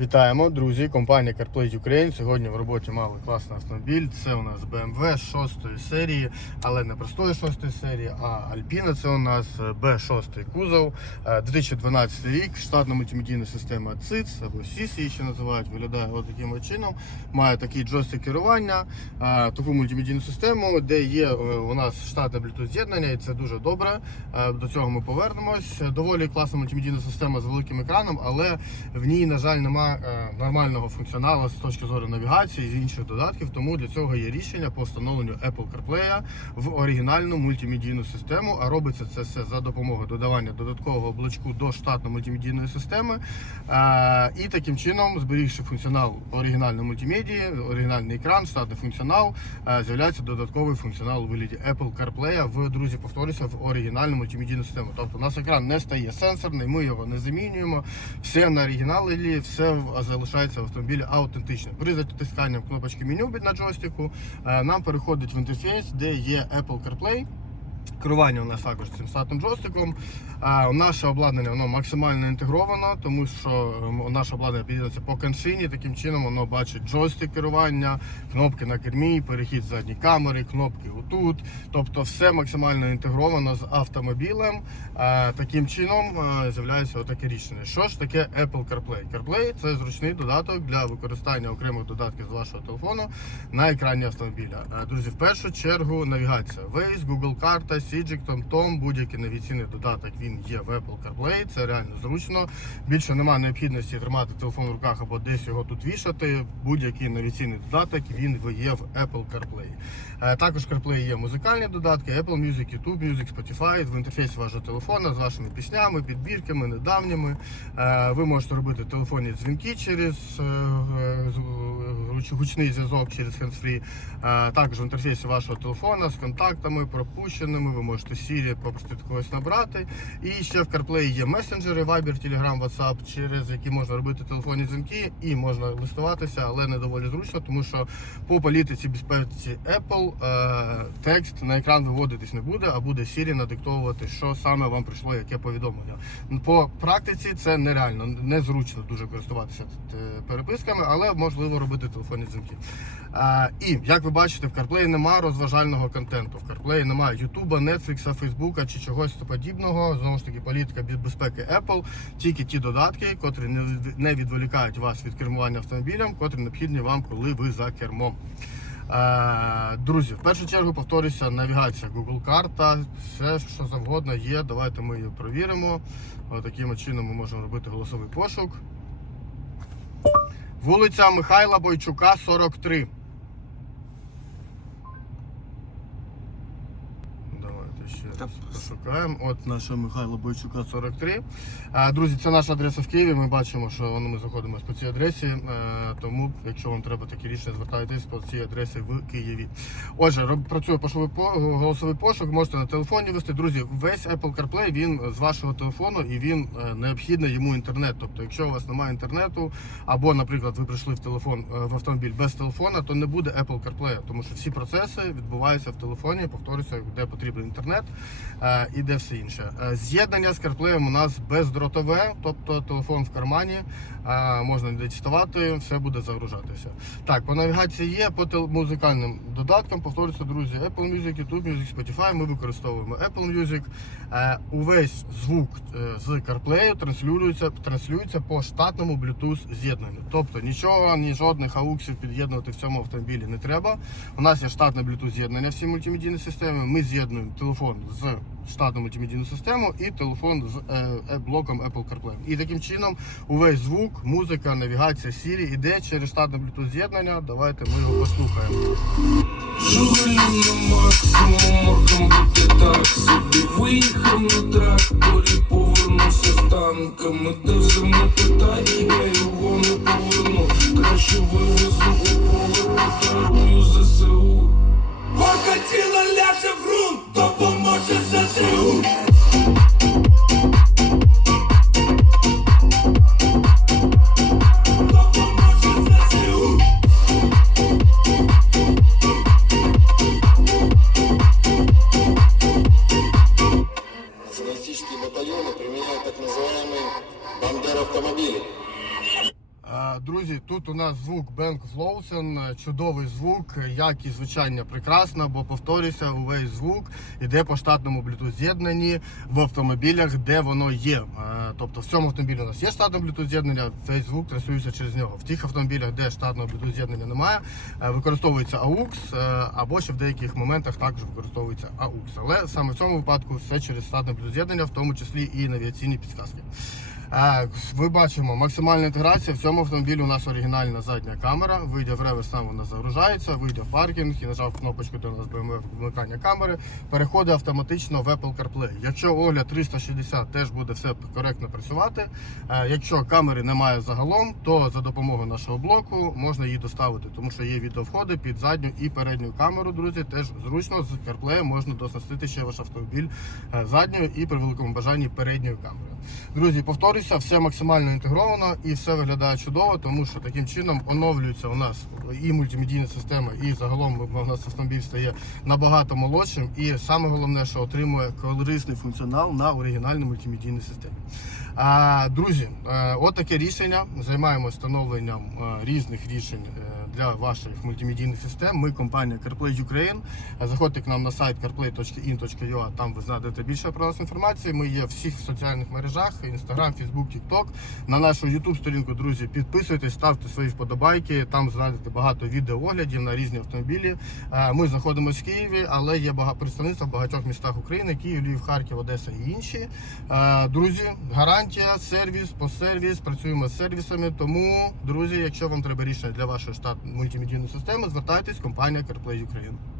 Вітаємо, друзі! Компанія CarPlay Ukraine. Сьогодні в роботі мали класний автомобіль. Це у нас BMW 6 серії, але не простої 6 серії, а Alpina. Це у нас B6 кузов. Е, 2012 рік. Штатна мультимедійна система CITS або SIS її ще називають. Виглядає таким чином. Має такий джойстик керування, е, таку мультимедійну систему, де є е, у нас штатне Bluetooth з'єднання, і це дуже добре. Е, До цього ми повернемось. Доволі класна мультимедійна система з великим екраном, але в ній, на жаль, немає е, нормального функціоналу з точки зору навігації і інших додатків. Тому для цього є рішення по встановленню Apple CarPlay в оригінальну мультимедійну систему. А робиться це все за допомогою додавання додаткового блочку до штатної мультимедійної системи. Е, І таким чином, зберігши функціонал оригінальної мультимедії, оригінальний екран, штатний функціонал, е, з'являється додатковий функціонал у вигляді Apple CarPlay в друзі, повторюся, в оригінальну мультимедійну систему. Тобто у нас екран не стає сенсорний, ми його не замінюємо. Все на оригіналі, все в- залишається в автомобілі аутентичне. При затисканні кнопочки меню на джойстику е, нам переходить в інтерфейс, де є Apple CarPlay. Керування у нас також цим статним джойстиком. Наше обладнання воно максимально інтегровано, тому що ем, наше обладнання під'єднується по коншині. Таким чином воно бачить джойстик керування, кнопки на кермі, перехід з камери, кнопки отут. Тобто все максимально інтегровано з автомобілем. Таким чином з'являється отаке рішення. Що ж таке Apple CarPlay? CarPlay це зручний додаток для використання окремих додатків з вашого телефону на екрані автомобіля. Друзі, в першу чергу навігація. Waze, Google карта, Sijik, TomTom, будь-який навігаційний додаток він є в Apple CarPlay. Це реально зручно. Більше немає необхідності тримати телефон в руках або десь його тут вішати. Будь-який навігаційний додаток він є в Apple CarPlay. Е, Також CarPlay є музикальні додатки, Apple Music, YouTube Music, Spotify в інтерфейсі вашого телефона з вашими піснями, підбірками, недавніми. Е, Ви можете робити телефонні дзвінки через е, гучний зв'язок через. Е, Також в інтерфейсі вашого телефона з контактами, пропущеними. Ви можете Siri попросити когось набрати. І ще в CarPlay є месенджери, Viber, Telegram, WhatsApp, через які можна робити телефонні дзвінки і можна листуватися, але не доволі зручно, тому що по політиці безпеці Apple е, текст на екран виводитись не буде, а буде Siri надиктовувати, що саме вам прийшло, яке повідомлення. По практиці це нереально, незручно дуже користуватися е, переписками, але можливо робити телефонні дзвінки. Е, і як ви бачите, в CarPlay немає розважального контенту. В CarPlay немає YouTube, Netflix, Facebook чи чогось подібного. Знову ж таки, політика безпеки Apple. Тільки ті додатки, котрі не відволікають вас від кермування автомобілем, котрі необхідні вам, коли ви за кермом. Е, Друзі, в першу чергу повторюся, навігація Google карта, все що завгодно є. Давайте ми її провіримо. Таким чином ми можемо робити голосовий пошук. Вулиця Михайла Бойчука, 43. Давайте ще раз пошукаємо. От наша Михайла Бойчука 43. Друзі, це наша адреса в Києві. Ми бачимо, що ми знаходимося по цій адресі. Е, Тому, якщо вам треба такі рішення, звертайтесь по цій адресі в Києві. Отже, працює пошовий по голосовий пошук. Можете на телефоні вести. Друзі, весь Apple CarPlay він з вашого телефону і він е, необхідний йому інтернет. Тобто, якщо у вас немає інтернету, або, наприклад, ви прийшли в телефон е, в автомобіль без телефона, то не буде Apple CarPlay, тому що всі процеси відбуваються в телефоні. Повторюся, де потрібен інтернет і де все інше. Е, З'єднання з CarPlay у нас бездротове, тобто телефон в кармані, е, можна діставати, все буде загружатися. Так, по навігації є, по музикальним додаткам, повторюся, друзі, Apple Music, YouTube Music, Spotify, ми використовуємо Apple Music. Е, Увесь звук з CarPlay транслюється, транслюється по штатному Bluetooth з'єднанню. Тобто нічого, ні жодних ауксів під'єднувати в цьому автомобілі не треба. У нас є штатне Bluetooth з'єднання всі мультимедійні системи. Ми з'єднуємо телефон з штатну мультимедійну систему і телефон з е, е, блоком Apple CarPlay. І таким чином увесь звук, музика, навігація, Siri іде через штатне Bluetooth з'єднання. Давайте ми його послухаємо. Так на тракторі, повернувся з батальоны применяют так называемые бандер-автомобили. Друзі, тут у нас звук Bang Olufsen, чудовий звук, якість звучання прекрасна, бо повторюся, увесь звук іде по штатному Bluetooth з'єднанні в автомобілях, де воно є. Тобто в цьому автомобілі у нас є штатне Bluetooth з'єднання, цей звук транслюється через нього. В тих автомобілях, де штатного Bluetooth з'єднання немає, е, використовується AUX, е, або ще в деяких моментах також використовується AUX. Але саме в цьому випадку все через штатне Bluetooth з'єднання, в тому числі і навігаційні підсказки. Ви бачимо максимальна інтеграція. В цьому автомобілі у нас оригінальна задня камера. Вийде в реверс, там вона загружається, вийде в паркінг і нажав кнопочку, де у нас вмикання камери. Переходить автоматично в Apple CarPlay. Якщо огляд 360 теж буде все коректно працювати. Е, Якщо камери немає загалом, то за допомогою нашого блоку можна її доставити, тому що є відеовходи під задню і передню камеру. Друзі, теж зручно з CarPlay можна доснастити ще ваш автомобіль е, задньою і при великому бажанні передньою камерою. Друзі, повторюся, все максимально інтегровано і все виглядає чудово, тому що таким чином оновлюється у нас і мультимедійна система, і загалом у нас автомобіль стає набагато молодшим. І саме головне, що отримує корисний функціонал на оригінальній мультимедійній системі. Друзі, е, от таке рішення. Займаємося встановленням е, різних рішень. е, Для ваших мультимедійних систем ми компанія CarPlay Ukraine. Заходьте к нам на сайт carplay.in.ua, там ви знайдете більше про нас інформації. Ми є в всіх соціальних мережах: Instagram, Facebook, TikTok. На нашу YouTube сторінку, друзі, підписуйтесь, ставте свої вподобайки. Там знайдете багато відеооглядів на різні автомобілі. Ми знаходимося в Києві, але є багато представництв в багатьох містах України: Київ, Львів, Харків, Одеса і інші. Друзі, гарантія, сервіс, по сервіс. працюємо з сервісами. Тому, друзі, якщо вам треба рішення для вашої штат мультимедійної системи, звертайтесь компанія CarPlay Ukraine.